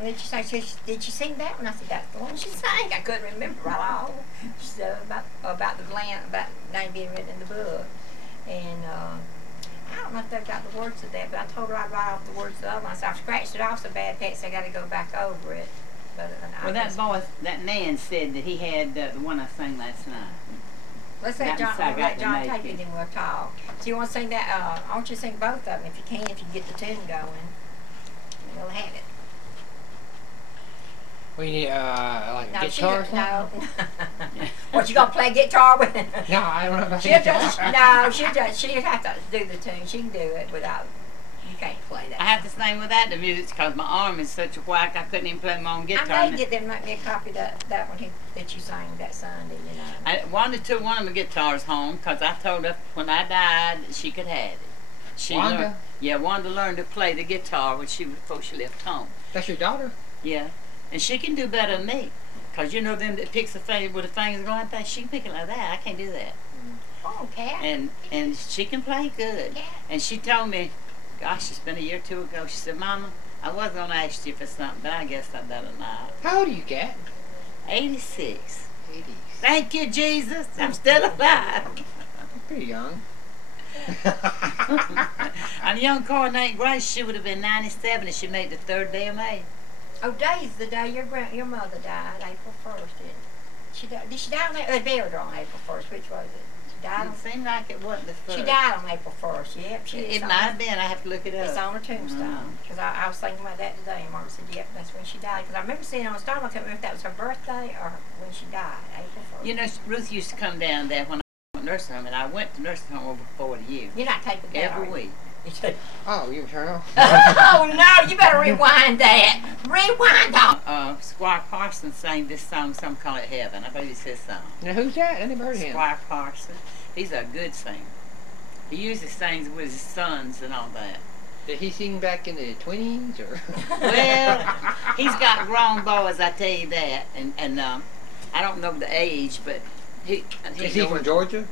one that you sang? She said, did you sing that one? I said, that's the one she sang. I couldn't remember right all. She said about the land, about the name being written in the book. And I don't know if they've got the words of that, but I told her I'd write off the words of the other one. So I scratched it off so bad, Patsy, I got to go back over it. But well, that man said that he had the one I sang last night. Let's let John take it, then we'll talk. So you want to sing that? I want you to sing both of them if you can, if you get the tune going. We'll have it. Well, you need like a guitar or something? No. What, you gonna play guitar with? No, I don't know about she'll have to do the tune. She can do it without. You can't play that. I have to sing without the music because my arm is such a whack. I couldn't even play my own guitar. I may get them make me a copy of that one that you sang that Sunday. You know. I wanted to one of my guitars home because I told her when I died she could have it. Wanda? Wanda learned to play the guitar before she left home. That's your daughter? Yeah. And she can do better than me. Because you know them that picks the finger with the fingers going like that, she can pick it like that. I can't do that. Oh, Cat. And she can play good. Cat. And she told me, gosh, it's been a year or two ago, she said, Mama, I was going to ask you for something, but I guess I better not. How old are you, Cat? 86. 80s. Thank you, Jesus. I'm still alive. Pretty young. And a young coordinating Grace, she would have been 97 if she made the 3rd day of May. Oh, day's the day your mother died, April 1st. Did she die on buried her on April 1st? Which was it? She died It seemed like it wasn't the 1st. She died on April 1st. Yep, It might have been. I have to look it up. It's on her tombstone. Because I was thinking about that today, and Margaret said, "Yep, that's when she died." Because I remember seeing it on the stone. I couldn't remember if that was her birthday or when she died, April 1st. You know, Ruth used to come down there when I went to nursing home, and I went to nursing home over 40 years. You're not taping that, every week. Oh, you turn off? Oh, no, you better rewind that. Rewind that. Squire Parsons sang this song, some call it Heaven. I believe it's his song. Now, who's that? I never heard of him. Squire Parsons. He's a good singer. He usually sings with his sons and all that. Did he sing back in the 20s? Or? Well, he's got grown boys, I tell you that. And I don't know the age, but Is he from Georgia?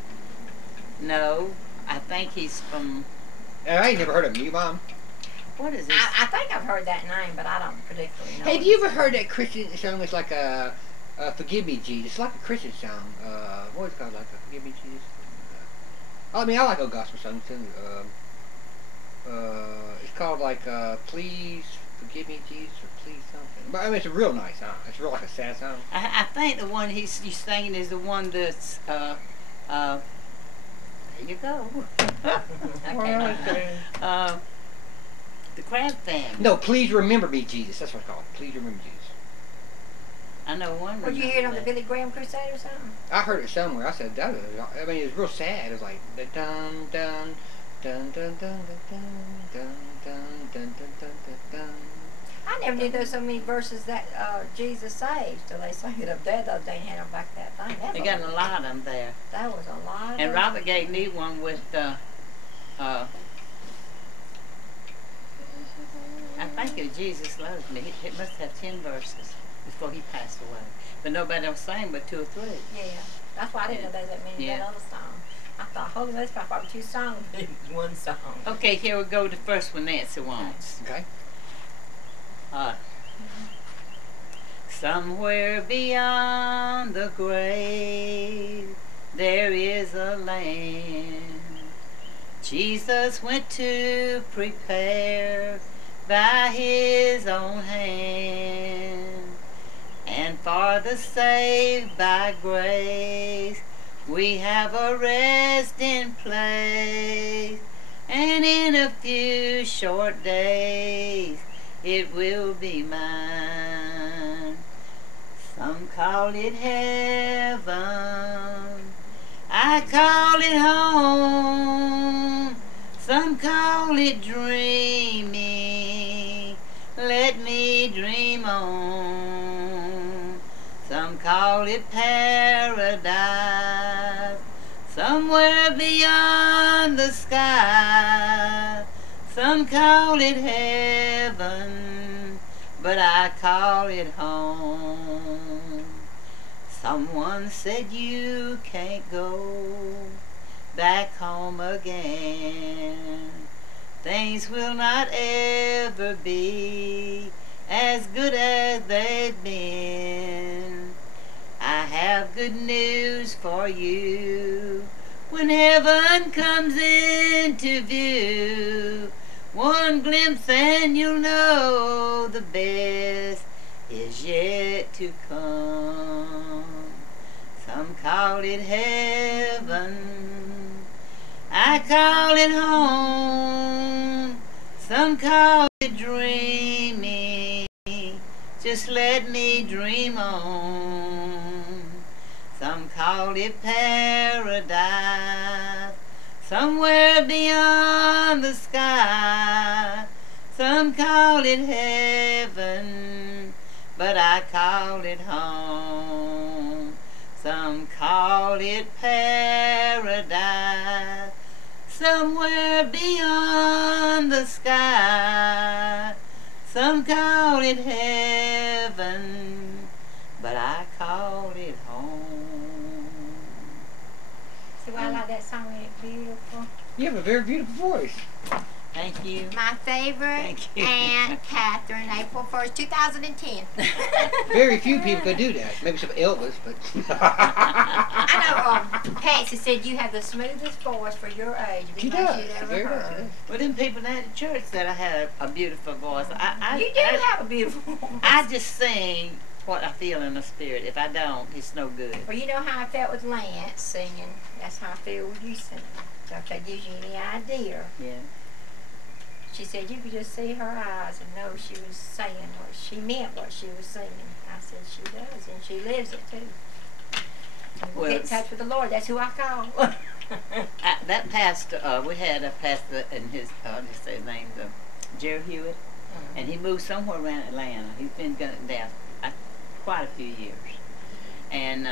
No, I think he's from... I ain't never heard of him. You, Mom? What is this? I think I've heard that name, but I don't particularly know. Hey, have you ever heard that Christian song? It's like a Forgive Me, Jesus. It's like a Christian song. What is it called? Like a Forgive Me, Jesus? I mean, I like old gospel songs too. It's called like Please Forgive Me, Jesus, or Please something. But I mean, it's a real nice song. It's real like a sad song. I think the one he's singing is the one that's there you go. The Crab Family. No, Please Remember Me, Jesus. That's what it's called. Please Remember Jesus. I know one. Would you hear it on the Billy Graham Crusade or something? I heard it somewhere. I said, that was, I mean, it was real sad. It was like, dun dun dun dun dun dun dun dun dun dun dun dun. I never knew there were so many verses that Jesus saves till they sang it up there the other day and had them back that thing. They got a lot of them there. That was a lot. And Robert gave me one with I think it was Jesus Loves Me. It must have 10 verses before he passed away. But nobody else sang but 2 or 3. Yeah, that's why I didn't know there was that many that other song. I thought, holy, that's probably 2 songs. It was 1 song. Okay, here we go. The first one Nancy wants. Okay. Somewhere beyond the grave there is a land Jesus went to prepare by his own hand, and for the saved by grace we have a resting place, and in a few short days it will be mine. Some call it heaven, I call it home. Some call it dreaming, let me dream on. Some call it paradise, somewhere beyond the sky. Some call it heaven, but I call it home. Someone said you can't go back home again. Things will not ever be as good as they've been. I have good news for you. When heaven comes into view, one glimpse and you'll know the best is yet to come. Some call it heaven, I call it home. Some call it dreaming, just let me dream on. Some call it paradise, somewhere beyond the sky. Some call it heaven, but I call it home. Some call it paradise, somewhere beyond the sky. Some call it heaven, but I call it home. See why I like that song? Ain't it beautiful? You have a very beautiful voice. Thank you. My favorite Thank you. Aunt Catherine, April 1st, 2010. Very few people could do that. Maybe some Elvis, but. I know Patsy said you have the smoothest voice for your age. She Best does. you'd ever Very much. heard. Well, them people at the church said I had a beautiful voice. You do have a beautiful voice. I just sing what I feel in the spirit. If I don't, it's no good. Well, you know how I felt with Lance singing. That's how I feel with you singing. So if that gives you any idea. Yeah. She said you could just see her eyes and know she was saying what she meant, what she was singing. I said she does, and she lives it too. And we'll Well, get in touch with the Lord. That's who I call. That pastor, we had a pastor and his name, Jerry Hewitt, and he moved somewhere around Atlanta. He's been down quite a few years. And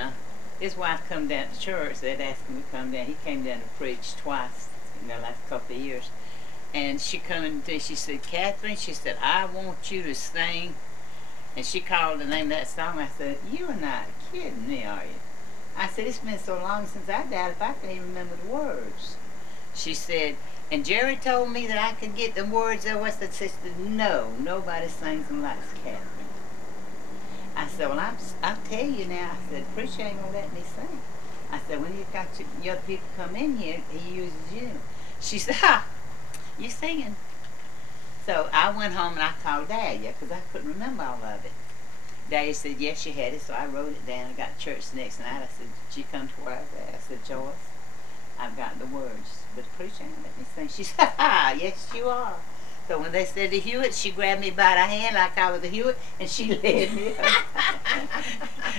his wife come down to church. They'd asked him to come down. He came down to preach twice in the last couple of years. And she come in and she said, Catherine, she said, I want you to sing. And she called the name of that song. I said, you are not kidding me, are you? I said, it's been so long since I died, if I can even remember the words. She said, and Jerry told me that I could get the words of what's that. She said, no, nobody sings them like Catherine. I said, well, I'll tell you now. I said, preacher ain't gonna let me sing. I said, when you got your other people come in here, he uses you. She said, ha, you singing. So I went home and I called Dahlia because I couldn't remember all of it. Dahlia said, yes, she had it, so I wrote it down. I got to church the next night. I said, she come to where I was at. I said, Joyce, I've got the words, but the preacher ain't let me sing. She said, ha, yes, you are. So when they said to Hewitt, she grabbed me by the hand like I was a Hewitt, and she led me up.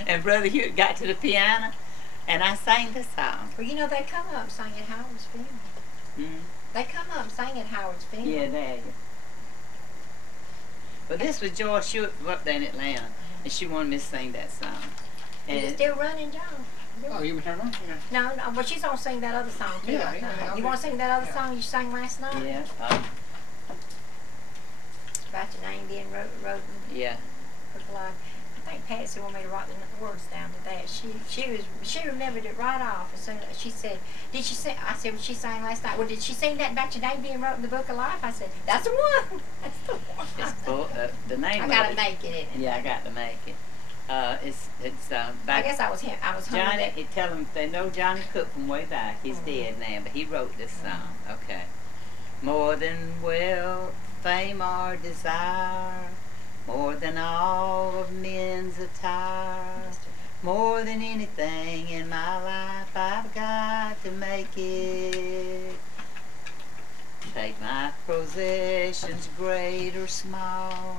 And Brother Hewitt got to the piano, and I sang the song. Well, you know, they come up and sing at Howard's funeral. Mm-hmm. They come up and sing at Howard's funeral. Yeah, Dahlia. But this was Joyce Hewitt from up there in Atlanta, and she wanted me to sing that song. Is it still running, John? Oh, you were talking about? Yeah. No, but she's gonna sing that other song too. Yeah, I think. yeah, You want to sing that other yeah. song you sang last night? Yeah, About your name being wrote in yeah. Book of Life. I think Patsy wanted me to write the words down to that. She remembered it right off as soon as she said, "Did she sing?" I said, "Well, she sang last night." Well, did she sing that about your name being wrote in the Book of Life? I said, "That's the one. That's the one." It's full, the name I of gotta it. make it. Yeah, I got to make it. It's I back. guess I was hungry. Johnny, tell them they know Johnny Cook from way back. He's dead now, but he wrote this song. Okay. More than wealth, fame, or desire, more than all of men's attire, more than anything in my life, I've got to make it. Take my possessions, great or small,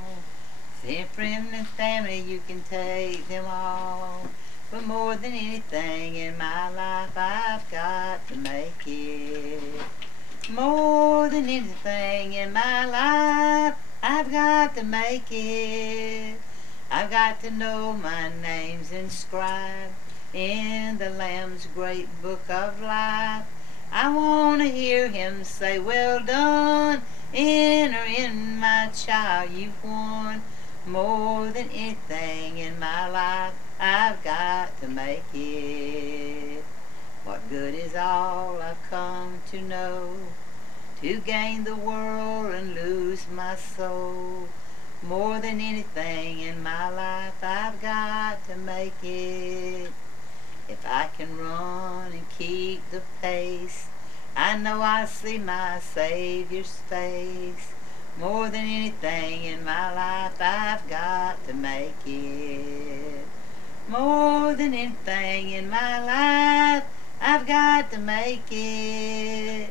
friend and family, you can take them all. But more than anything in my life, I've got to make it. More than anything in my life, I've got to make it. I've got to know my name's inscribed in the Lamb's great book of life. I want to hear him say, well done, enter in, my child, you've won. More than anything in my life, I've got to make it. What good is all I've come to know, to gain the world and lose my soul? More than anything in my life, I've got to make it. If I can run and keep the pace, I know I'll see my Savior's face. More than anything in my life, I've got to make it. More than anything in my life, I've got to make it.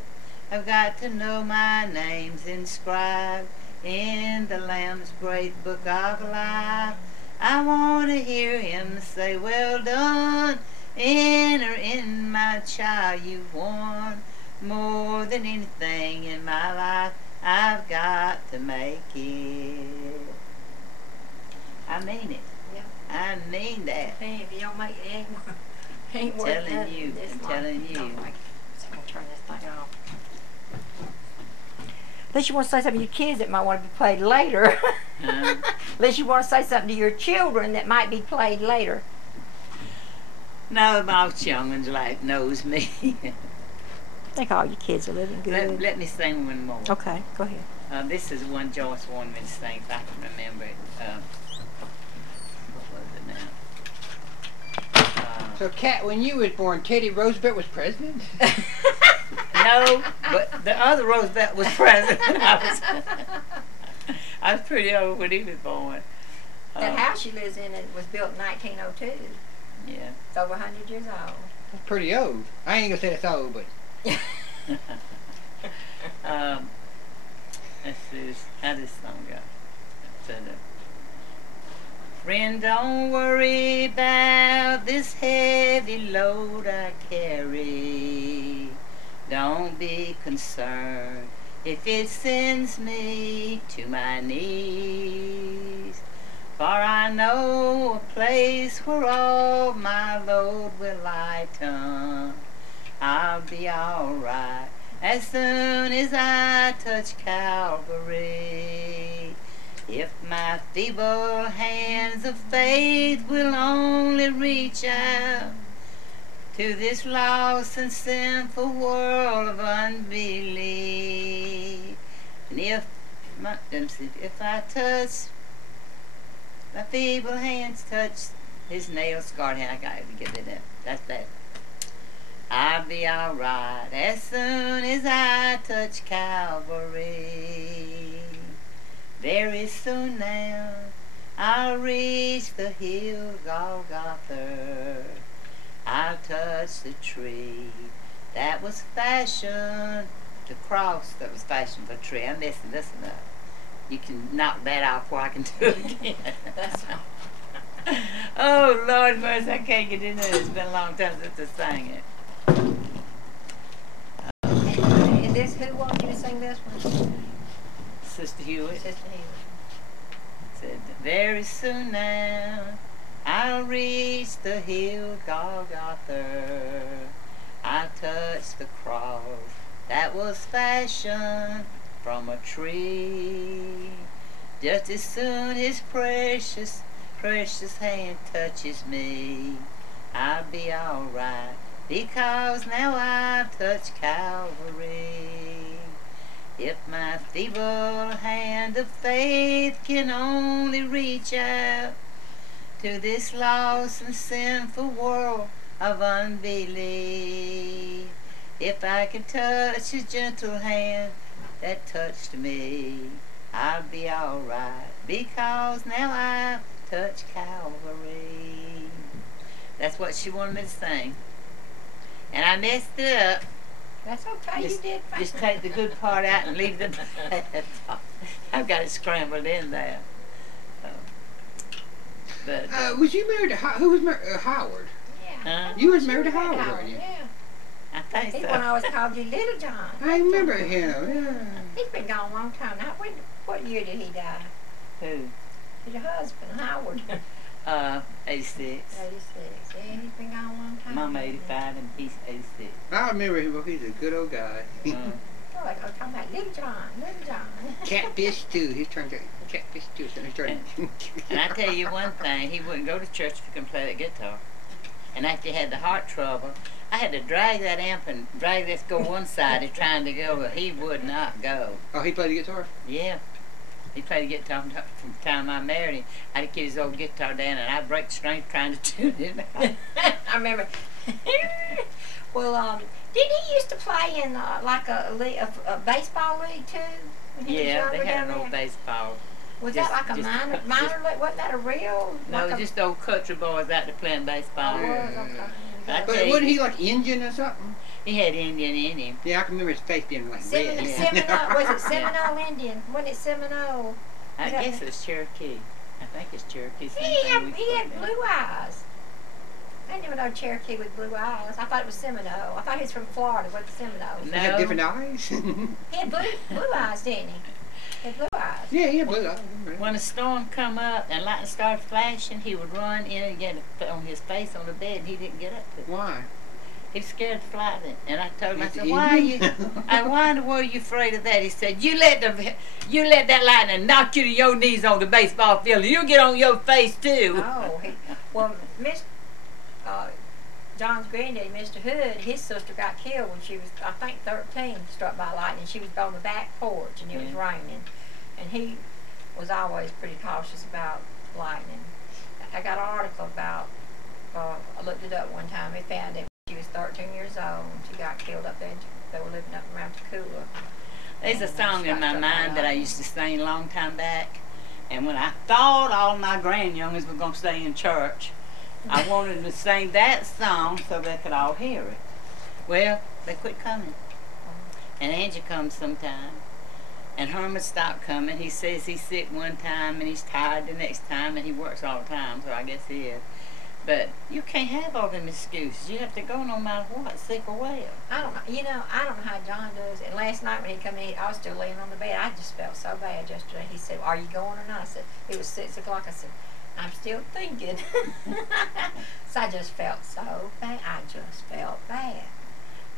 I've got to know my name's inscribed in the Lamb's great book of life. I want to hear him say, well done, enter in, my child, you've won. More than anything in my life, I've got to make it. I mean it. Yeah. I mean that. Hey, if you don't make it, ain't worth Telling nothing you, this I'm life. telling you. Oh, my- I'm gonna turn this thing off. Unless you want to say something to your kids that might want to be played later. Huh? Unless you want to say something to your children that might be played later. No, my young ones like knows me. I think all your kids are living good. let me sing one more. Okay, go ahead. This is one Joyce wanted me to sing, if I can remember it. What was it now? So, Kat, when you was born, Teddy Roosevelt was president? No, but the other Roosevelt was president. I was pretty old when he was born. That house she lives in was built in 1902. Yeah. It's over 100 years old. That's pretty old. I ain't gonna say that's old, but Let's see, how this song go? Friend, don't worry about this heavy load I carry. Don't be concerned if it sends me to my knees. For I know a place where all my load will lighten. I'll be alright as soon as I touch Calvary. If my feeble hands of faith will only reach out to this lost and sinful world of unbelief, and if I touch, my feeble hands touch his nail-scarred hand, I gotta get it in. That's bad. I'll be alright as soon as I touch Calvary. Very soon now, I'll reach the hill Golgotha. I'll touch the tree that was fashioned, the cross that was fashioned for a tree. I'm messing this one up. You can knock that off before I can do it again. That's all. Oh, Lord mercy, I can't get in there. It's been a long time since I sang it. And this, who wanted you to sing this one? Sister Hewitt Sister Hewitt. said, very soon now, I'll reach the hill Golgotha. I'll touch the cross that was fashioned from a tree. Just as soon as precious, precious hand touches me, I'll be alright, because now I've touched Calvary. If my feeble hand of faith can only reach out to this lost and sinful world of unbelief, if I can touch his gentle hand that touched me, I'll be alright, because now I've touched Calvary. That's what she wanted me to sing. And I messed it up. That's okay, you did fine. Just take the good part out and leave the bad part. I've got it scrambled in there. But was you married to who was married? Howard. Yeah. You was married to Howard, weren't you? Yeah. I think He's so. when I always called you Little John. I remember him. Yeah. He's been gone a long time now. What year did he die? Who? Your husband, Howard. 86. 86. Yeah, he's been gone a long time. Mama 85 and he's 86. I remember him. He's a good old guy. Uh, Oh, I was talking about Little John, Little John. Catfish too. He's turned to catfish too. So he's turned. and I tell you one thing, he wouldn't go to church if he couldn't play that guitar. And after he had the heart trouble, I had to drag that amp and drag this go one side. He's trying to go, but he would not go. Oh, he played the guitar. Yeah. He played the guitar from the time I married him. I'd get his old guitar down and I'd break the strings trying to tune it out. I remember. Well, didn't he used to play in like a baseball league too? When he was Yeah, younger they had down an old there? baseball. Was just- that like a just- minor league? Wasn't that a real? No, like a, just old country boys out there playing baseball. Oh, Yeah. was, okay. I But tell you- wasn't he like Indian or something? He had Indian in him. Yeah, I can remember his face being like red. Seminole, was it Seminole Indian? Wasn't it Seminole? I Is that guess the- it's Cherokee. I think it's Cherokee. Same He thing had, we he had spoke blue eyes. I never know Cherokee with blue eyes. I thought it was Seminole. I thought he was from Florida with the Seminoles. He No. had different eyes. He had blue eyes, didn't he? He had blue eyes. Yeah, he had blue eyes. When a storm come up and lightning started flashing, he would run in and get on his face on the bed, and he didn't get up to it. Why? He was scared to fly then. And I told him, I He's said, why are you? Indian? Why in the world are you afraid of that? He said, you let that lightning knock you to your knees on the baseball field, and you get on your face too. Oh, well, Miss John's granddaddy, Mr. Hood, his sister got killed when she was, I think, 13, struck by lightning. She was on the back porch, and it was Yeah. raining. And he was always pretty cautious about lightning. I got an article about, I looked it up one time. They found it. She was 13 years old, and she got killed up there. They were living up around Tacoma. There's a And song she in got my struck by mind that I lightning. used to sing a long time back. And when I thought all my grandyoungins were going to stay in church, I wanted to sing that song so they could all hear it. Well, they quit coming. And Angie comes sometime. And Herman stopped coming. He says he's sick one time and he's tired the next time, and he works all the time, so I guess he is. But you can't have all them excuses. You have to go no matter what, sick or well. I don't know. I don't know how John does. And last night when he come in, I was still laying on the bed. I just felt so bad yesterday. He said, "Are you going or not?" I said, "It was 6 o'clock." I said, "I'm still thinking." So I just felt so bad. I just felt bad.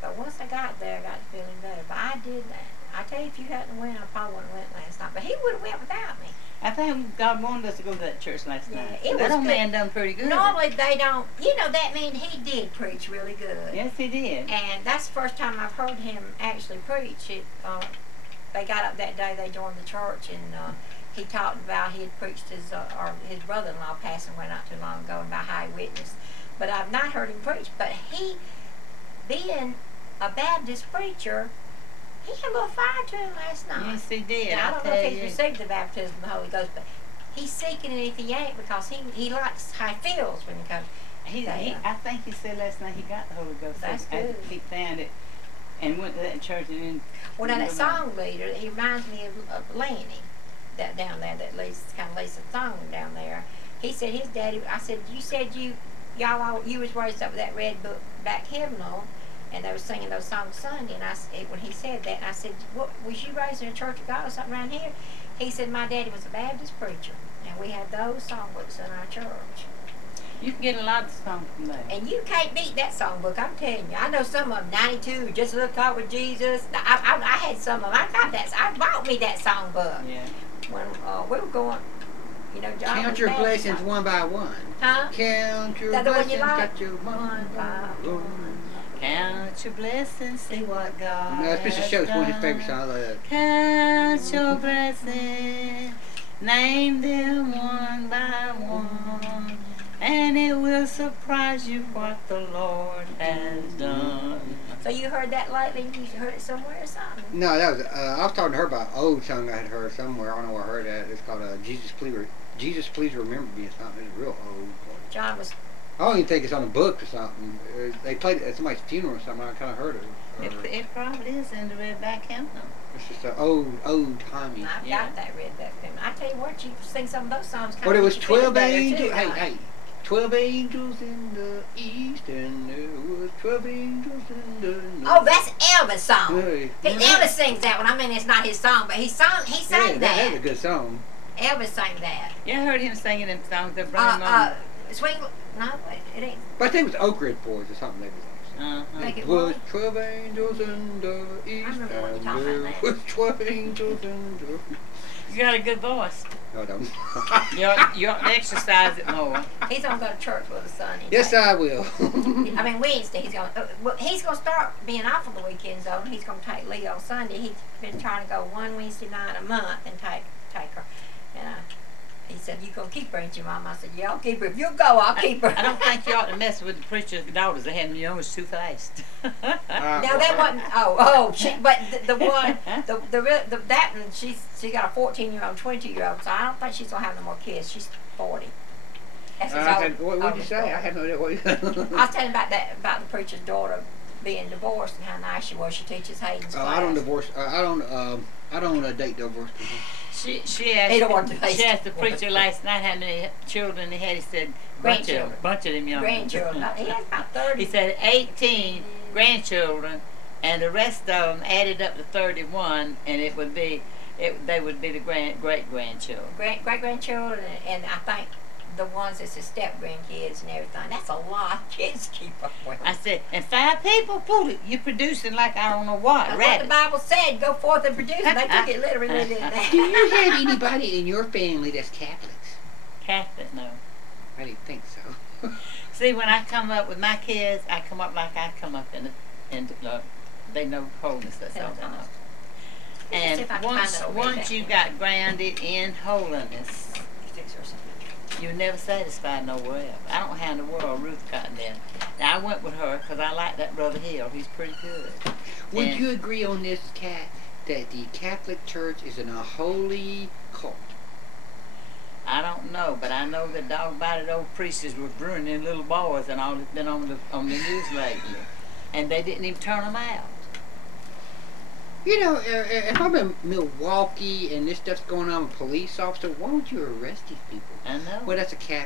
But once I got there, I got feeling better. But I did that. I tell you, if you hadn't went, I probably wouldn't have went last night. But he would have went without me. I think God wanted us to go to that church last Yeah, night. it That was old good. man done pretty good. Normally they don't. That means he did preach really good. Yes, he did. And that's the first time I've heard him actually preach. They got up that day, they joined the church, and he talked about he had preached his brother-in-law passing away not too long ago, and about how he witnessed. But I've not heard him preach. But he, being a Baptist preacher, he had a little fire to him last night. Yes, he did. Now, I I'll don't know tell if he's you. received the baptism of the Holy Ghost, but he's seeking it if he ain't, because he likes how he feels when he comes. I think he said last night he got the Holy Ghost. That's I good. He found it and went to that church and then. Well, now that song leader, he reminds me of Lanny, that down there, that leads kind of leads the song down there. He said his daddy. I said, you said you was raised up with that red book back hymnal, and they were singing those songs Sunday. And when he said that, I said, what, was you raised in a Church of God or something around here? He said my daddy was a Baptist preacher, and we had those songbooks in our church. You can get a lot of songs from there. And you can't beat that songbook, I'm telling you. I know some of them, 92, Just a Little Talk with Jesus. I had some of them. I got that. I bought me that songbook. Yeah. When we were going, John Count was your Baptist. blessings one by one. Huh? Count your That the one you blessings, like? got your one by one. Count your blessings, see what God No, Mr. has Show is one of his done. favorite songs. I love it. Count your blessings, name them one by one, and it will surprise you what the Lord has done. So you heard that lately? You heard it somewhere or something? No, that was I was talking to her about an old song I had heard somewhere. I don't know where I heard that. It's called Jesus Please Remember Me or something. It's real old. John was. I don't even think it's on a book or something. They played it at somebody's funeral or something. I kind of heard it. It probably is in the Redback Hymnal. It's just an old timey. I've Yeah. got that read back then. I tell you what, you sing some of those songs. But it was 12 angels. angels. Hey, 12 angels in the east, and there was 12 angels in the north. Oh, that's Elvis' song. Hey, Elvis sings that one. I mean, it's not his song, but he sang yeah, that. that's a good song. Elvis sang that. Yeah, I heard him singing them songs that brought him on. Swing. No, it ain't. But I think it was Oak Ridge Boys or something. They was Uh-huh. Think There it was was. 12 angels in the east, remember when you and talked there about that. was 12 angels in the... You got a good voice. No, I don't. You ought to exercise it more. He's gonna go to church with his son. Yes, I will. I mean, Wednesday he's gonna start being off on the weekends though. And he's gonna take Leo Sunday. He's been trying to go one Wednesday night a month and take take her. And he said, "You gonna keep her, ain't you, Mom?" I said, "Yeah, I'll keep her. If you go, I'll keep her." I don't think you ought to mess with the preacher's daughters. They had yours too fast. No, that wasn't. Oh, but the one, that one, she got a 14-year-old, 22-year-old. So I don't think she's gonna have no more kids. She's 40. That's what did you say? I had no idea what you I was telling about the preacher's daughter being divorced and how nice she was. She teaches Hayden's class. I don't divorce. I don't date divorced people. She asked the preacher last night how many children he had. He said bunch of them young grandchildren. He has about 30. He said 18 grandchildren, and the rest of them added up to 31, and they would be the great grandchildren. Great grandchildren, and I think the ones that's his step grandkids and everything. That's a lot of kids to keep up with. I said, and 5 people, you producing like I don't know what. That's what the Bible said. Go forth and produce. They took it literally. Didn't they? Do you have anybody in your family that's Catholics? Catholic, no. I didn't think so. See, when I come up with my kids, I come up like I come up in they know holiness. That's all they know. And once you got grounded in holiness, you're never satisfied nowhere else. I don't know how in the world Ruth got there. Now, I went with her because I like that Brother Hill. He's pretty good. Would you agree on this, Kat, that the Catholic Church is in a holy cult? I don't know, but I know that dog-bodied old priests were ruining little boys and all that's been on the news lately. And they didn't even turn them out. You know, if I'm in Milwaukee and this stuff's going on with police officer, why don't you arrest these people? I know. Well, that's a church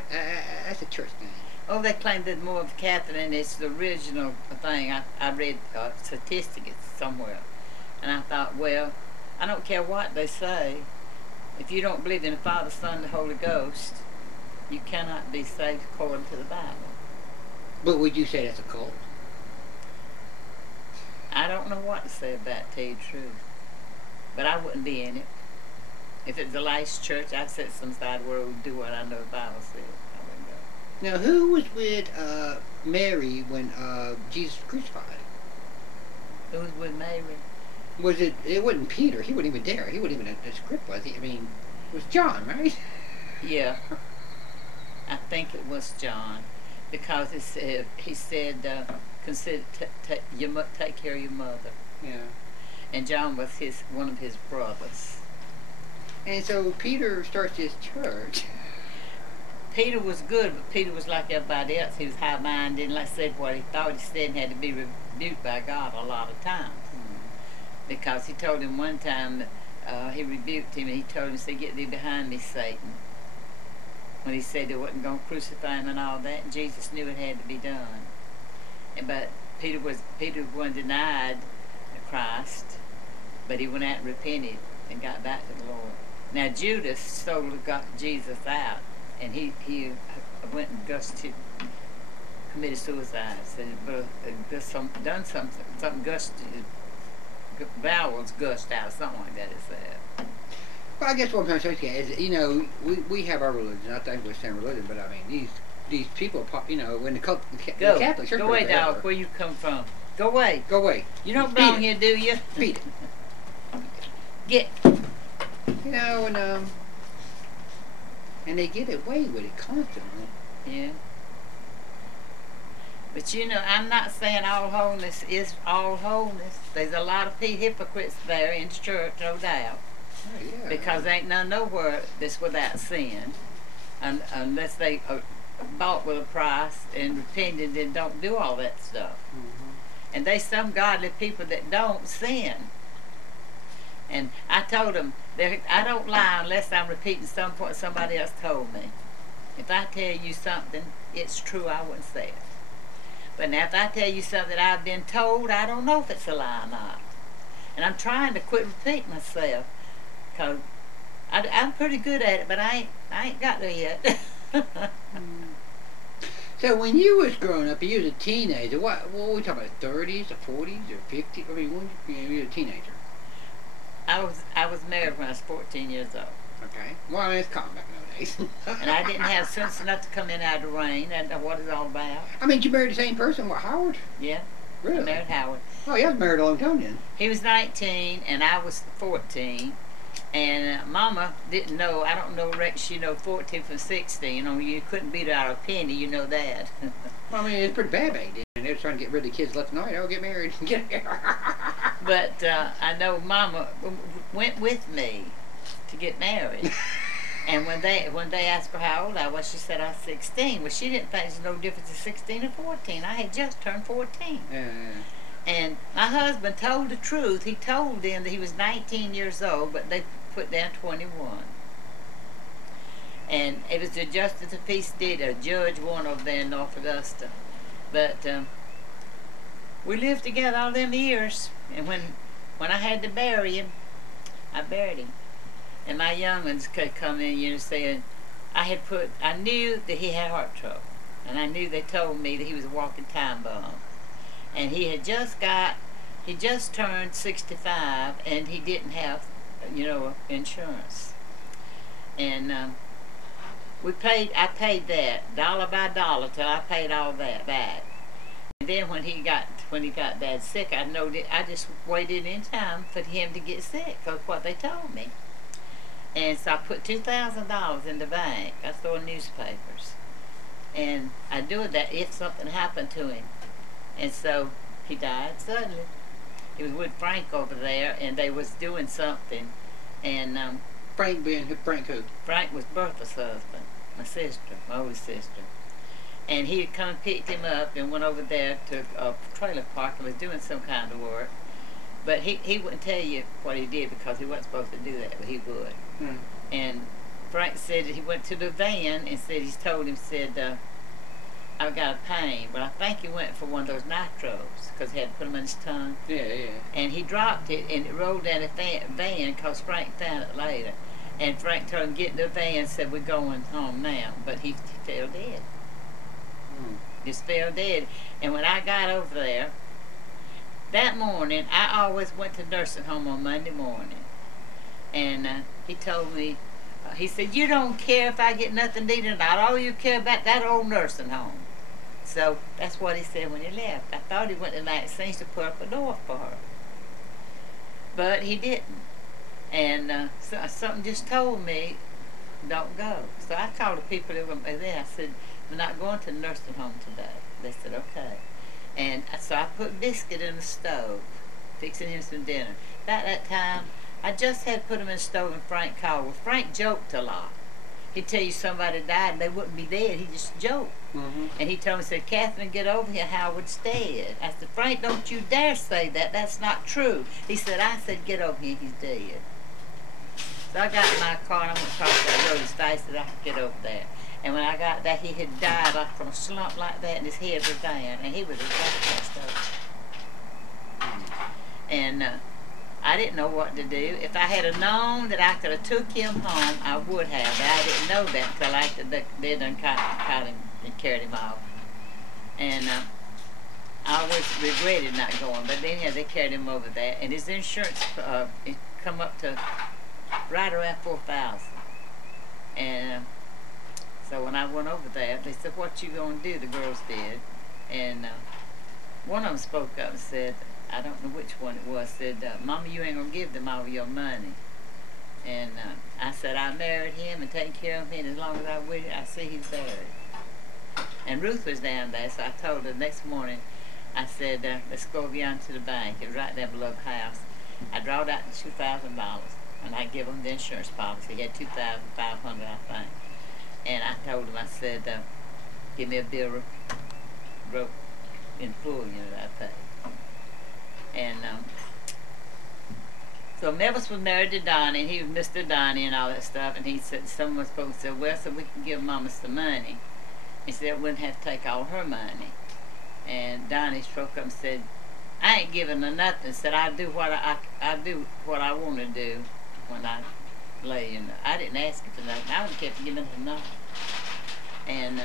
thing. Oh, they claim that more of Catholic, and it's the original thing. I read statistics somewhere, and I thought, well, I don't care what they say. If you don't believe in the Father, Son, and the Holy Ghost, you cannot be saved according to the Bible. But would you say that's a cult? I don't know what to say about it, to tell you the truth. But I wouldn't be in it. If it's the last church, I'd set some side where it would do what I know the Bible says. I wouldn't go. Now, who was with Mary when Jesus was crucified? Who was with Mary? Was it? It wasn't Peter. He wasn't even there. He wasn't even at the script, was he? I mean, it was John, right? Yeah. I think it was John, because he said consider take care of your mother. Yeah. And John was one of his brothers. And so Peter starts his church. Peter was good, but Peter was like everybody else. He was high-minded and said what he thought he said and had to be rebuked by God a lot of times. Because he told him one time, he rebuked him, and he told him, "Say, get thee behind me, Satan." When he said they wasn't going to crucify him and all that, and Jesus knew it had to be done. But Peter wasn't denied Christ, but he went out and repented and got back to the Lord. Now Judas got Jesus out, and he went and committed suicide. Said, done something gushed, his bowels gushed out, something like that. It said. Well, I guess what I'm trying to say is, you know, we have our religion. I think we're the same religion, but I mean these people, you know, when the Catholic Church. Go away, dog. Where you come from? Go away. Go away. You don't belong here, do you? Beat it. Get. You know, and they get away with it constantly. Yeah. But you know, I'm not saying all holiness is all holiness. There's a lot of hypocrites there in the church, no doubt. Oh, yeah. Because there ain't none nowhere that's without sin, unless they are bought with a price and repented and don't do all that stuff. Mm-hmm. And there's some godly people that don't sin. And I told them, I don't lie unless I'm repeating what somebody else told me. If I tell you something, it's true, I wouldn't say it. But now if I tell you something that I've been told, I don't know if it's a lie or not. And I'm trying to quit repeating myself, because I'm pretty good at it, but I ain't got there yet. So when you was growing up, you was a teenager, what were we talking about, 30s or 40s or 50s? I mean, when you were a teenager? I was married when I was 14 years old. Okay. Well, it's common back nowadays. And I didn't have sense enough to come in out of the rain. I know what it's all about. I mean, you married the same person, what, Howard? Yeah. Really? I married Howard. Oh, you was married a long time then. He was 19 and I was 14. And Mama didn't know. I don't know, Rex. She know 14 from 16. You know, you couldn't beat her out of a penny. You know that. Well, I mean, it's pretty bad back then. And they were trying to get rid of the kids left and right. Oh, get married. But I know Mama went with me to get married. And when they asked her how old I was, she said I was 16. Well, she didn't think there's no difference in 16 or 14. I had just turned 14. Yeah. And my husband told the truth. He told them that he was 19 years old, but they put down 21. And it was the Justice of Peace did, a judge, one over there in North Augusta. But we lived together all them years. And when I had to bury him, I buried him. And my young ones could come in, you know, saying, I knew that he had heart trouble. And I knew they told me that he was a walking time bomb. And he just turned 65, and he didn't have, you know, insurance. And I paid that dollar by dollar till I paid all that back. And then when he got bad sick, I just waited in time for him to get sick, because what they told me. And so I put $2,000 in the bank. I stole newspapers, and I do that if something happened to him. And so he died suddenly. He was with Frank over there, and they was doing something. And Frank who? Frank was Bertha's husband, my sister, my oldest sister. And he had come and picked him up and went over there to a trailer park and was doing some kind of work. But he wouldn't tell you what he did because he wasn't supposed to do that, but he would. Hmm. And Frank said that he went to the van and said I've got a pain, but I think he went for one of those nitros because he had to put them in his tongue. Yeah. And he dropped it, and it rolled down the van because Frank found it later. And Frank told him, get in the van, and said, we're going home now. But he fell dead. Hmm. Just fell dead. And when I got over there, that morning, I always went to nursing home on Monday morning. And he told me, he said, you don't care if I get nothing to eat or not. All you care about that old nursing home. So that's what he said when he left. I thought he went to Maxine to put up a door for her. But he didn't. And so something just told me, don't go. So I called the people that were there. I said, we're not going to the nursing home today. They said, okay. And so I put biscuit in the stove, fixing him some dinner. About that time, I just had put him in the stove and Frank called. Well, Frank joked a lot. He'd tell you somebody died and they wouldn't be dead. He just joked. Mm-hmm. And he told me, said, Catherine, get over here. Howard's dead. I said, Frank, don't you dare say that. That's not true. He said, I said, get over here. He's dead. So I got in my car and I went across that road as fast as I could get over there. And when I got there, he had died like from a slump like that, and his head was down, and he was exactly that stuff. And I didn't know what to do. If I had have known that I could have took him home, I would have. But I didn't know that until after they done caught him and carried him off. And I always regretted not going, but then they carried him over there, and his insurance it come up to right around $4,000. And so when I went over there, they said, what you gonna do? The girls did. And one of them spoke up and said, I don't know which one it was, said, Mama, you ain't gonna give them all your money. And I said, I married him and take care of him, and as long as I wait, I see he's buried. And Ruth was down there, so I told her the next morning, I said, let's go beyond to the bank. It was right there below the house. I drawed out the $2,000, and I give him the insurance policy. He had $2,500, I think. And I told him, I said, give me a bill wrote in full, you know, that I paid. And so Mevis was married to Donnie, and he was Mr. Donnie and all that stuff. And he said, someone was supposed to say, well, so we can give Mama some money. He said, we wouldn't have to take all her money. And Donnie spoke up and said, I ain't giving her nothing. Said, I do what I want to do when I lay in. I didn't ask her for nothing. I would have kept giving her nothing. And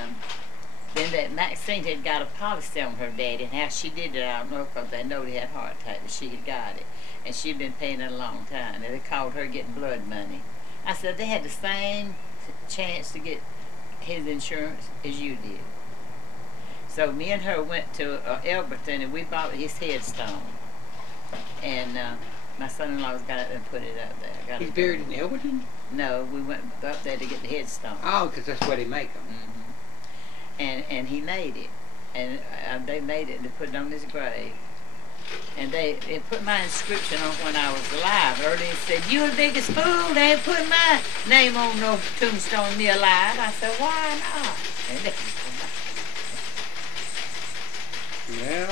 then that Maxine had got a policy on her daddy, and how she did it, I don't know, because they know he had a heart attack, but she had got it. And she'd been paying it a long time, and they called her getting blood money. I said, they had the same chance to get his insurance as you did. So me and her went to Elberton, and we bought his headstone. And My son-in-law's got it and put it up there. Got He's it buried there. in Elberton? No, we went up there to get the headstone. Oh, because that's where they make them. And he made it, and they made it and they put it on his grave. And they put my inscription on when I was alive. Early and said, "You the biggest fool! They ain't put my name on no tombstone me alive." I said, "Why not?" And they, Well.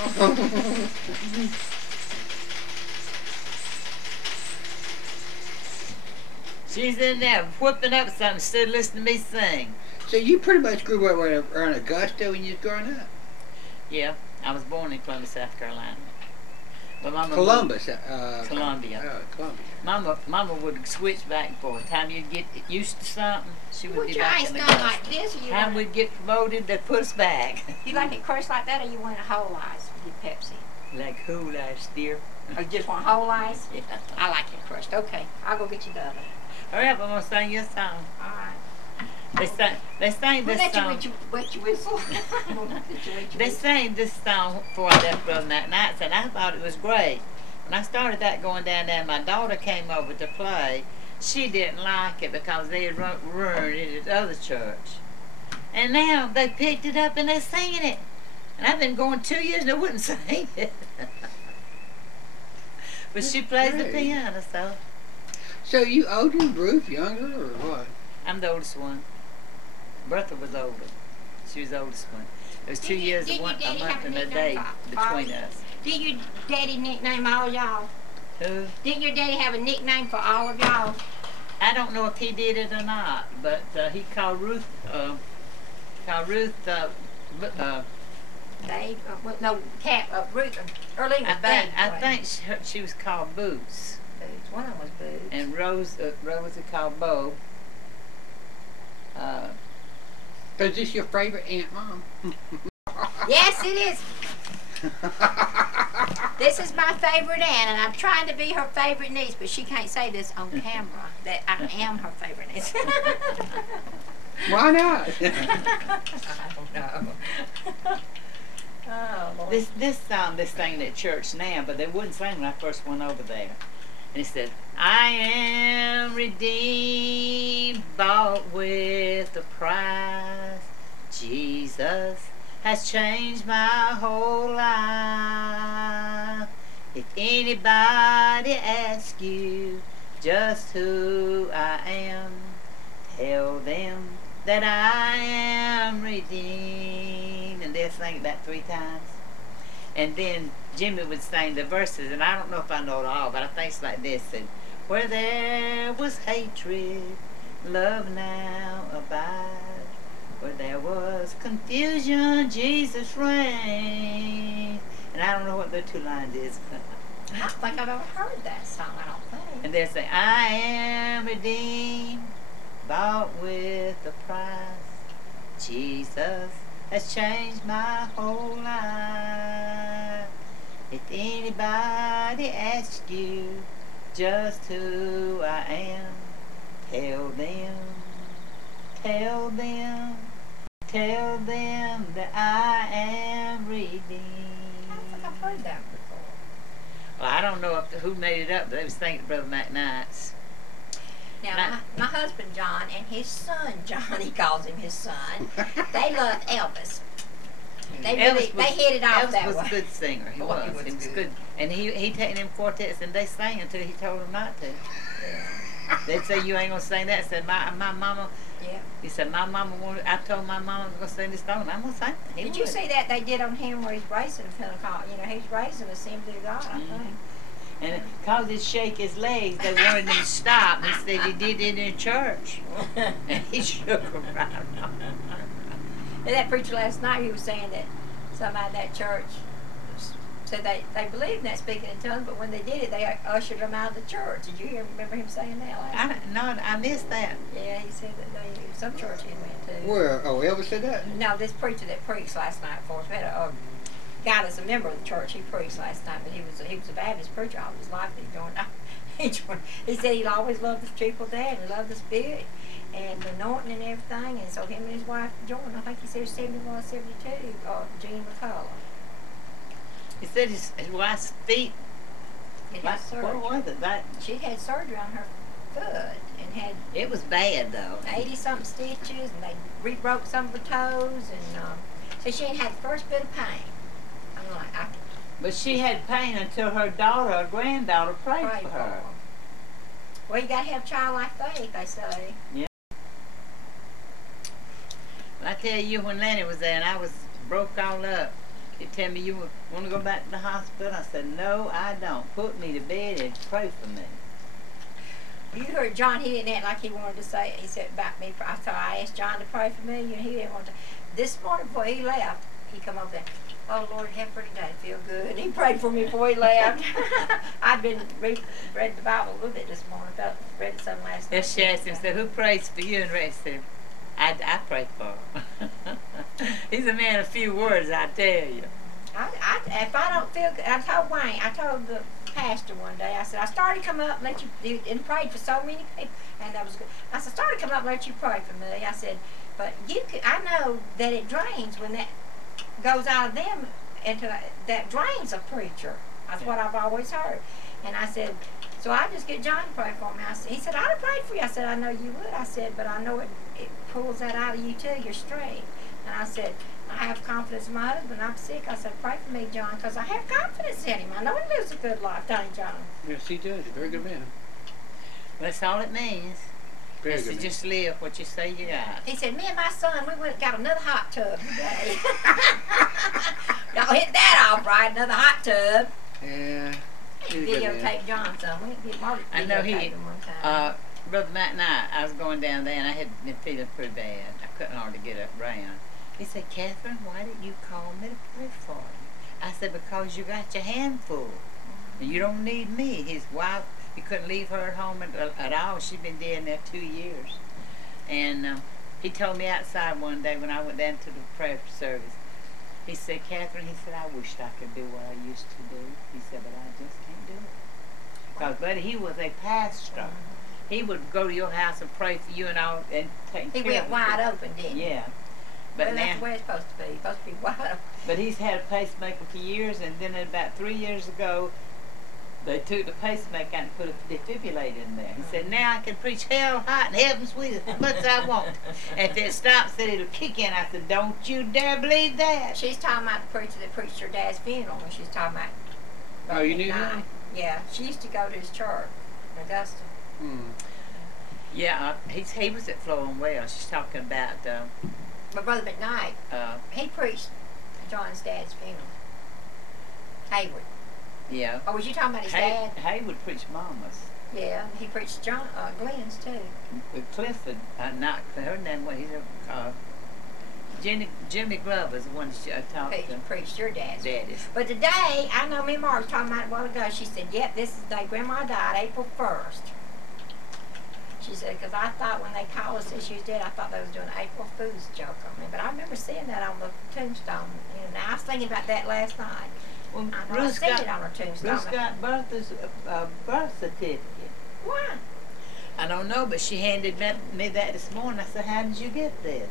she's in there whipping up something, stood listening to me sing. So you pretty much grew up around Augusta when you was growing up? Yeah, I was born in Columbus, South Carolina. But Mama Columbus. Columbia. Columbia. Mama would switch back and forth. Time you'd get used to something, she would Would be your back eyes in the done Augusta. like this, or you Time want we'd get promoted, they'd put us back. you like it crushed like that, or you want a whole ice with your Pepsi? Like who last year? Or you just want whole ice? Yeah. I like it crushed. Okay, I'll go get you the other. Hurry up, I'm gonna sing you a song. All right. They sang We'll this let you song. wet your whistle. We'll let you wet your They whistle. sang this song before I left Brother that night, and I thought it was great. When I started that going down there, my daughter came over to play. She didn't like it because they had ruined it at the other church. And now they picked it up and they're singing it. And I've been going 2 years and they wouldn't sing it. But she plays the Great. piano, so So you older than Ruth, younger, or what? I'm the oldest one. Bertha was older. She was the oldest one. It was 2 Did years, your a daddy month have a and a nickname day for between all? us. Did your daddy nickname all y'all? Who? Didn't your daddy have a nickname for all of y'all? I don't know if he did it or not, but he called Ruth. Babe, well, no, Ruth, Earlene was Babe. I think she was called Boots, Boots. One of them was Boots. and Rose was called Bo. So is this your favorite Aunt Mom? Yes, it is. This is my favorite aunt, and I'm trying to be her favorite niece, but she can't say this on camera, that I am her favorite niece. Why not? I don't know. Oh, Lord. This song they sang at church now, but they wouldn't sing when I first went over there. And it said, "I am redeemed, bought with a price. Jesus has changed my whole life. If anybody asks you just who I am, tell them that I am redeemed." And they'll sing that 3 times. And then Jimmy would sing the verses, and I don't know if I know it all, but I think it's like this. And where there was hatred, love now abides. Where there was confusion, Jesus reigns. And I don't know what the 2 lines is. I don't think I've ever heard that song, I don't think. And they'll say, "I am redeemed, bought with a price. Jesus has changed my whole life. If anybody asks you just who I am, tell them that I am redeemed." I don't think I've heard that before. Well, I don't know who made it up, but they was thinking Brother McKnight's. Now, my husband John and his son John, he calls him his son, they love Elvis. They hit it off Elvis that was way. a good singer. He Boy, was. he was He was good. good. And he taken them quartets and they sang until he told them not to. They'd say, "You ain't gonna sing that." I said, my mama. Yeah. He said, "My mama wanted." I told my mama I was gonna sing this song. I'm gonna sing it. He Did you would. see that they did on him where he's raising Pentecost? You know, he's raising Assembly of God, I think. And because he shake his legs, they wanted him to stop. He said he did it in church. And he shook them right off. And that preacher last night, he was saying that somebody in that church said they believed in that speaking in tongues, but when they did it, they ushered them out of the church. Did you remember him saying that last night? I missed that. Yeah, he said that some church he went to. Where? Oh, Elvis said that? No, this preacher that preached last night for us. We had a guy that's a member of the church. He preached last night, but he was a Baptist preacher all his life. He said he always loved the triple dad and loved the spirit and the anointing and everything. And so him and his wife joined. I think he said 71, 72. Gene McCullough. He said his wife's feet It Like, had surgery. what was it? That She had surgery on her foot and had it was bad though. 80-something stitches, and they re-broke some of her toes, and so she ain't had the first bit of pain. I'm like, But she had pain until her daughter or granddaughter prayed pray for for her. her. Well, you gotta have childlike faith, they say. I tell you, when Lanny was there and I was broke all up, he tell me, you want to go back to the hospital? I said, no, I don't. Put me to bed and pray for me. You heard John, he didn't act like he wanted to say it. He said about me. So I asked John to pray for me, and he didn't want to. This morning before he left, he come over there. Oh, Lord, help her today. Feel good. And he prayed for me before he left. I'd been read the Bible a little bit this morning. Read it some last night. Then she asked him, said, who prays for you? And Ray said, I pray for her. He's a man of few words, I tell you. If I don't feel good, I told the pastor one day, I said, I started to come up and let you, and prayed for so many people, and that was good. I said, I started to come up and let you pray for me. I said, but I know that it drains when that goes out of them that drains a preacher. That's what I've always heard. And I said, so I just get John to pray for me. He said, I'd have prayed for you. I said, I know you would. I said, but I know it pulls that out of you too, your strength. And I said, I have confidence in my husband. I'm sick. I said, pray for me, John, because I have confidence in him. I know he lives a good life, don't you, John? Yes, he does. He's a very good man. That's all it means. Very Is good to man. just live what you say you got. He said, me and my son, we went and got another hot tub today. Y'all hit that off right, another hot tub. Yeah. He's a good man. Videotape John some. We didn't get Marty to I know he, videotape him one time. Brother Matt and I was going down there and I had been feeling pretty bad. I couldn't hardly get up around. He said, Catherine, why didn't you call me to pray for you? I said, because you got your hand full. And you don't need me. His wife, he couldn't leave her at home at all. She'd been dead there 2 years. And he told me outside one day when I went down to the prayer service, he said, Catherine, he said, I wished I could do what I used to do. He said, but I just can't do it. Because, buddy, he was a pastor. He would go to your house and pray for you and all, and take He care went of wide you. open, didn't he? Yeah. But Well, now, that's the way it's supposed to be. It's supposed to be wide open. but he's had a pacemaker for years, and then about 3 years ago, they took the pacemaker out and put a defibrillator in there. He said, now I can preach hell hot and heaven sweet as much as I want. And if it stops, then it'll kick in. I said, don't you dare believe that. She's talking about the preacher that preached her dad's funeral when she's talking about. Oh, you knew McKnight. him? Yeah, she used to go to his church in Augusta. Hmm. Yeah, he was at Flowing Well. She's talking about, But Brother McKnight, he preached John's dad's funeral. Hayward. yeah. Oh, was you talking about his dad? Haywood preached Mama's. Yeah, he preached Glenn's too. Clifford, not her name. What he's Jimmy Glover's the one she talked to. Preached your dad's. Daddy's. But today, I know me and Mark was talking about it a while ago. She said, yep, this is the day Grandma died, April 1st. She said, because I thought when they called us that she was dead, I thought they was doing an April Fool's joke on me. But I remember seeing that on the tombstone. And I was thinking about that last night. Well, I know I seen it on her tombstone. Bruce got Bertha's birth certificate. Why? I don't know, but she handed me that this morning. I said, how did you get this?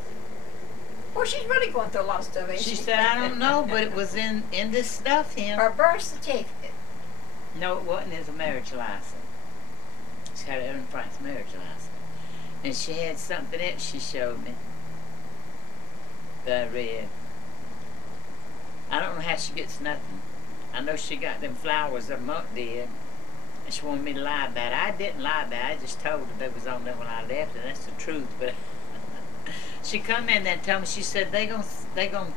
Well, she's really going through a lot of stuff, isn't She said, I don't know, but it was in this stuff here. Her birth certificate. No, it wasn't. It was a marriage license. She had Aaron Frank's marriage license. And she had something else she showed me that I read. I don't know how she gets nothing. I know she got them flowers that Monk did. And she wanted me to lie about it. I didn't lie about it. I just told her they was on there when I left, and that's the truth. But she come in there and told me, she said, they gonna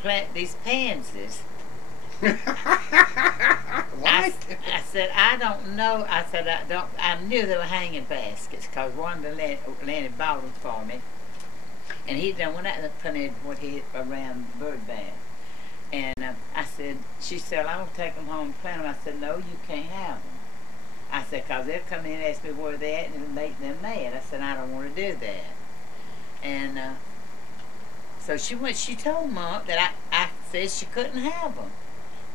plant these pansies. What? I said, I don't know. I said, I knew they were hanging baskets because one of the Lenny bought them for me. And he done went out and planted what he around the bird bath. And I said, she said, I'm going to take them home and plant them. I said, no, you can't have them. I said, because they'll come in and ask me where they're at and it'll make them mad. I said, I don't want to do that. And so she told Mom that I said she couldn't have them.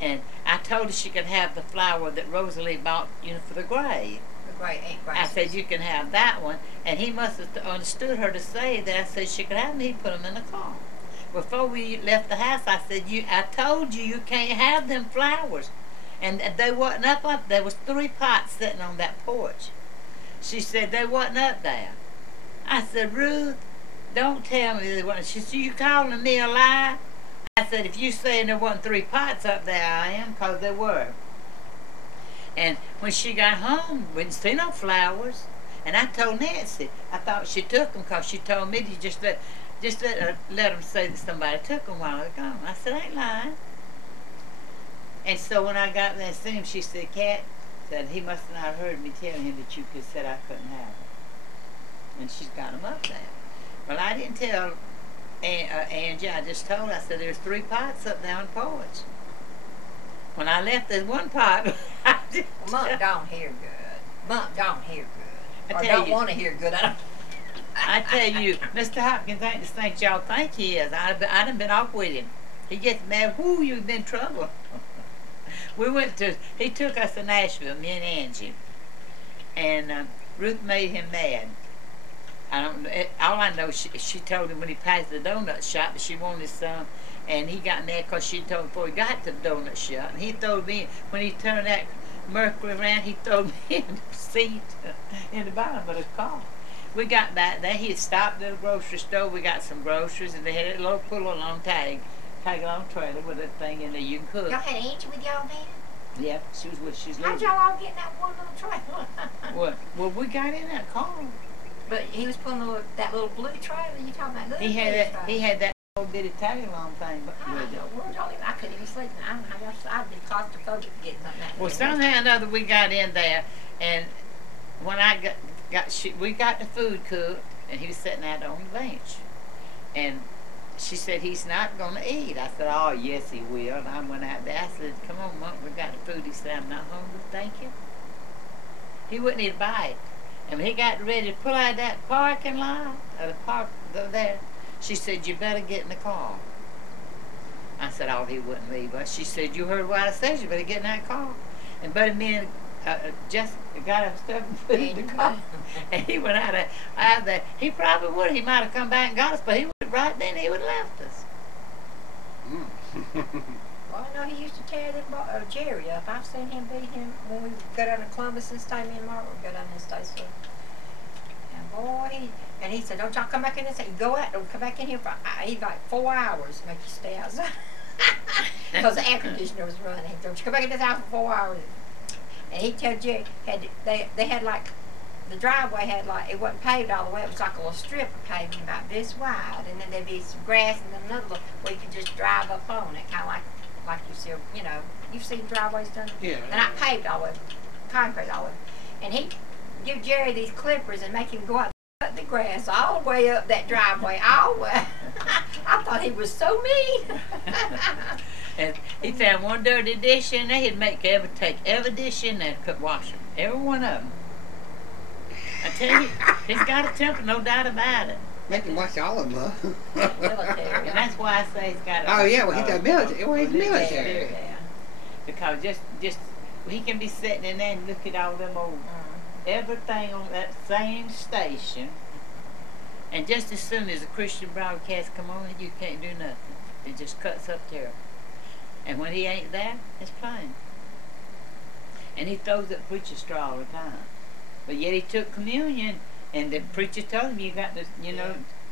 And I told her she could have the flower that Rosalie bought, for the grave. The great Aunt Grace. I said, you can have that one. And he must have understood her to say that. I said she could have them. He put them in the car. Before we left the house, I said, I told you can't have them flowers. And they wasn't up. There was 3 pots sitting on that porch. She said they wasn't up there. I said, Ruth, don't tell me they wasn't. She said, you calling me a lie? I said, if you saying there wasn't 3 pots up there, I am, because there were. And when she got home, we didn't see no flowers. And I told Nancy, I thought she took them, because she told me to just let them say that somebody took them while they were gone. I said, I ain't lying. And so when I got there and seen him, she said, Cat, said he must have not heard me tell him that you could said I couldn't have them. And she's got them up there. Well, I didn't tell Angie. I just told her. I said, there's 3 pots up there on the porch. When I left, there's 1 pot. I didn't Monk tell- don't hear good. Monk don't hear good. I Or tell don't you- want to hear good. I don't. I tell you, Mr. Hopkins ain't the thing y'all think he is. I done been off with him. He gets mad. Whoo, you've been in trouble. He took us to Nashville, me and Angie. And Ruth made him mad. All I know, she told him when he passed the donut shop that she wanted some, and he got mad because she told him before he got to the donut shop. And he told me, when he turned that Mercury around, he threw me in the seat in the bottom of the car. We got back there. He had stopped at a grocery store. We got some groceries, and they had a little pull-along tag-along trailer with a thing in there you can cook. Y'all had Angie with y'all then? Yeah, she's How'd living. y'all all get in that one little trailer? What? Well, we got in that car. But he was pulling that little blue trailer you talking about. He had that little bitty tag-along thing. But I with don't it. know where y'all even. I couldn't even sleep. I don't know how y'all. I'd be claustrophobic getting something that. Well, big. somehow or another we got in there, and when I we got the food cooked, and he was sitting out on the bench, and she said he's not going to eat. I said, oh yes he will. And I went out there. I said, come on, Monk, we got the food. He said, I'm not hungry, thank you. He wouldn't eat a bite. And when he got ready to pull out of that parking lot, or the park there, she said, you better get in the car. I said, oh, he wouldn't leave. But she said, you heard what I said, you better get in that car. And Buddy me and Jessica got up stuff and put in the car. And he went out of there. He probably would. He might have come back and got us, but he would right then he would have left us. Well, I know he used to tear them Jerry up. I've seen him beat him when we go down to Columbus and stay. Me and Mark would go down there and stay. So, and boy, he said, don't y'all come back in this. You go out, don't come back in here for he's like 4 hours. Make you stay outside because the air conditioner was running. Don't you come back in this house for 4 hours. And he'd tell Jerry, they had like, the driveway had like, it wasn't paved all the way, it was like a little strip of pavement about this wide, and then there'd be some grass and then another little, where you could just drive up on it, kind of like you see, you've seen driveways done? Yeah. They're not paved all the way, concrete all the way. And he'd give Jerry these clippers and make him go out and cut the grass all the way up that driveway, all the way. I thought he was so mean. And he found one dirty dish in there, he'd take every dish in there and could wash them. Every one of them. I tell you, he's got a temper, no doubt about it. Make him watch all of them, huh? Military. And that's why I say he's got a... Oh, yeah, well, he's a military. Well, he's military. Yeah. Because just he can be sitting in there and look at all them old... everything on that same station. And just as soon as a Christian broadcast come on, you can't do nothing. It just cuts up terrible. And when he ain't there, it's plain. And he throws up preacher straw all the time. But yet he took communion, and the preacher told him, you got to,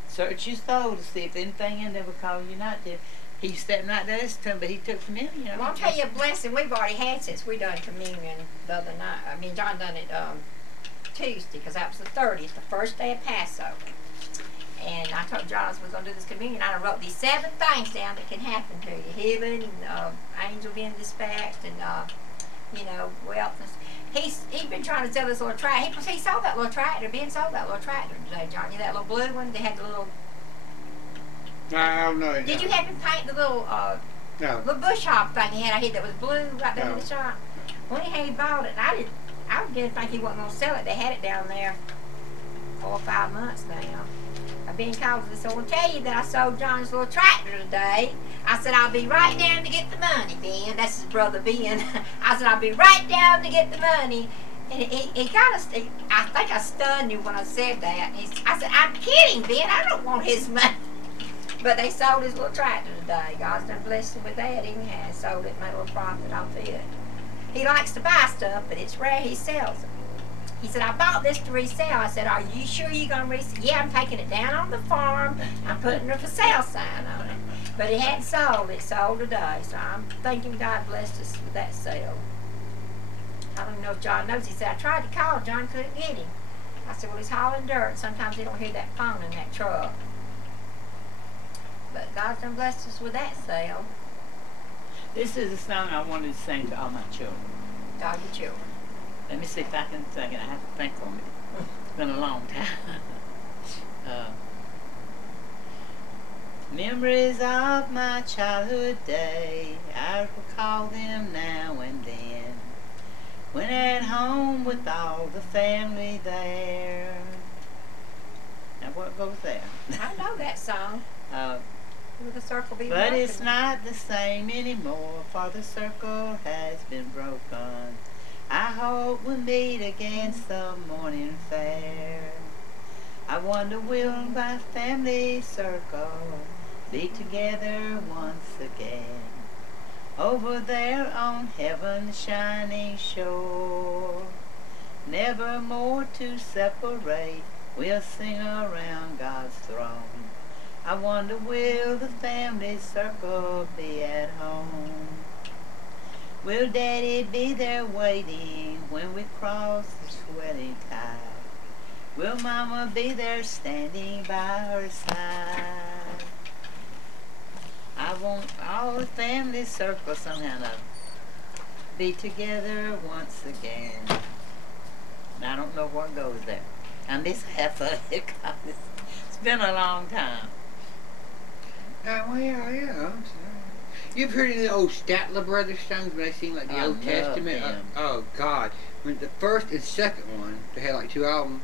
search your soul to see if anything in there will cause you not to. He sat right there this time, but he took communion. Well, I'll tell you a blessing we've already had since we done communion the other night. I mean, John done it Tuesday, because that was the 30th, the first day of Passover. And I told John I was going to do this communion. I wrote these 7 things down that can happen to you. Healing, angel being dispatched, and, wealth. He's been trying to sell this little tractor. He sold that little tractor. Ben sold that little tractor today, John. You know that little blue one? They had the little... I don't know. Did you have him paint the little... No. The bush hog thing he had, I hid that was blue right there in No. the shop. When he bought it, I didn't think he wasn't going to sell it. They had it down there 4 or 5 months now. I've been called this, so I will tell you that I sold John's little tractor today. I said, I'll be right down to get the money, Ben. That's his brother, Ben. I said, I'll be right down to get the money. And he kind of, I think I stunned you when I said that. I said, I'm kidding, Ben. I don't want his money. But they sold his little tractor today. God's done blessed him with that. He has sold it, made a little profit off it. He likes to buy stuff, but it's rare he sells it. He said, I bought this to resell. I said, are you sure you're going to resell? Yeah, I'm taking it down on the farm. I'm putting a for sale sign on it. But it hadn't sold. It sold today. So I'm thinking God blessed us with that sale. I don't know if John knows. He said, I tried to call John, couldn't get him. I said, well, he's hauling dirt. Sometimes they don't hear that phone in that truck. But God's done blessed us with that sale. This is a song I wanted to sing to all my children. God, your children. Let me see if I can sing it. I have to think on it. It's been a long time. Memories of my childhood day, I recall them now and then. When at home with all the family there. Now what goes there? I know that song. With the circle be But broken. it's not the same anymore, for the circle has been broken. I hope we'll meet again some morning fair. I wonder will my family circle be together once again, over there on heaven's shining shore. Never more to separate, we'll sing around God's throne. I wonder will the family circle be at home? Will Daddy be there waiting when we cross the sweating tide? Will Mama be there standing by her side? I want all the family circle somehow to be together once again. And I don't know what goes there. I miss half of it because it's been a long time. Well, yeah. You've heard any of the old Statler Brothers songs when they sing like the I Old love Testament? them. Oh, God. When the first and second one, they had like 2 albums.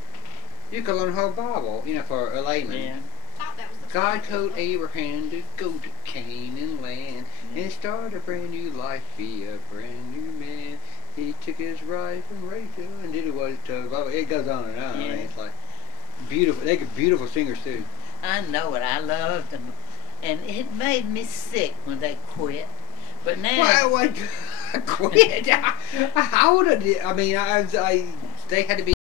You could learn the whole Bible, for a layman. Yeah. Thought that was the God first. told Abraham to go to Canaan land and start a brand new life, be a brand new man. He took his wife and Rachel and did what it took. It goes on and on. Yeah. I mean, it's like beautiful. They could beautiful singers too. I know it. I loved them. And it made me sick when they quit. But now... Well, quit. I would have. I mean, they had to be.